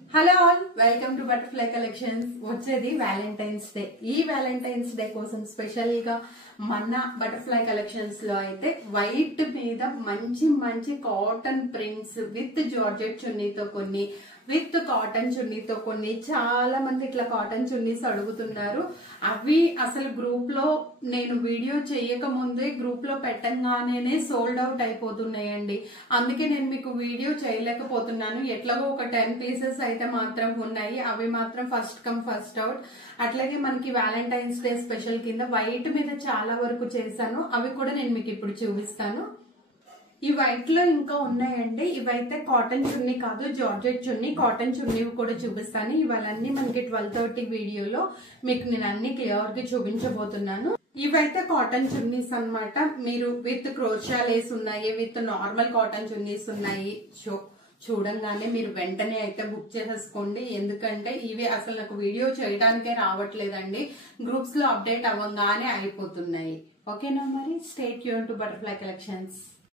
Hello all, welcome to butterfly collections. వచ్చేది Valentine's day. ఈ Valentine's day కోసం special గా మన బటర్ఫ్లై కలెక్షన్స్ లో అయితే వైట్ మీద మంచి మంచి కాటన్ ప్రింట్స్ విత్ జార్జెట్ చున్నీతో కొన్ని, విత్ కాటన్ చున్నీతో కొన్ని, చాలా మంది ఇట్లా కాటన్ చున్నీస్ అడుగుతున్నారు. అవి అసలు గ్రూప్ లో నేను వీడియో చేయక ముందే గ్రూప్ లో పెట్టంగానే సోల్డ్ అవుట్ అయిపోతున్నాయండి. అందుకే నేను మీకు వీడియో చేయలేకపోతున్నాను. ఎట్లాగో ఒక 10 పీసెస్ అయితే మాత్రం ఉన్నాయి. అవి మాత్రం ఫస్ట్ కమ్ ఫస్ట్ అవుట్. అట్లాగే మనకి వ్యాలంటైన్స్ డే స్పెషల్ కింద వైట్ మీద చాలా వరకు చేశాను. అవి కూడా నేను మీకు ఇప్పుడు చూపిస్తాను. ఈ వైట్ లో ఇంకా ఉన్నాయండి. ఇవైతే కాటన్ చున్నీ కాదు, జార్జెట్ చున్నీ. కాటన్ చున్నీ కూడా చూపిస్తాను. ఇవన్నీ మనకి 12:30 వీడియోలో మీకు నేను అన్ని క్లియర్ గా చూపించబోతున్నాను. ఇవైతే కాటన్ చున్నీస్ అన్నమాట. మీరు విత్ క్రోషియా లేస్ ఉన్నాయి, విత్ నార్మల్ కాటన్ చున్నీస్ ఉన్నాయి. చూడంగానే మీరు వెంటనే అయితే బుక్ చేసేసుకోండి. ఎందుకంటే ఇవి అసలు నాకు వీడియో చేయడానికే రావట్లేదండి. గ్రూప్స్ లో అప్డేట్ అవ్వగానే అయిపోతున్నాయి. ఓకేనా? మరి stay tune to butterfly collections.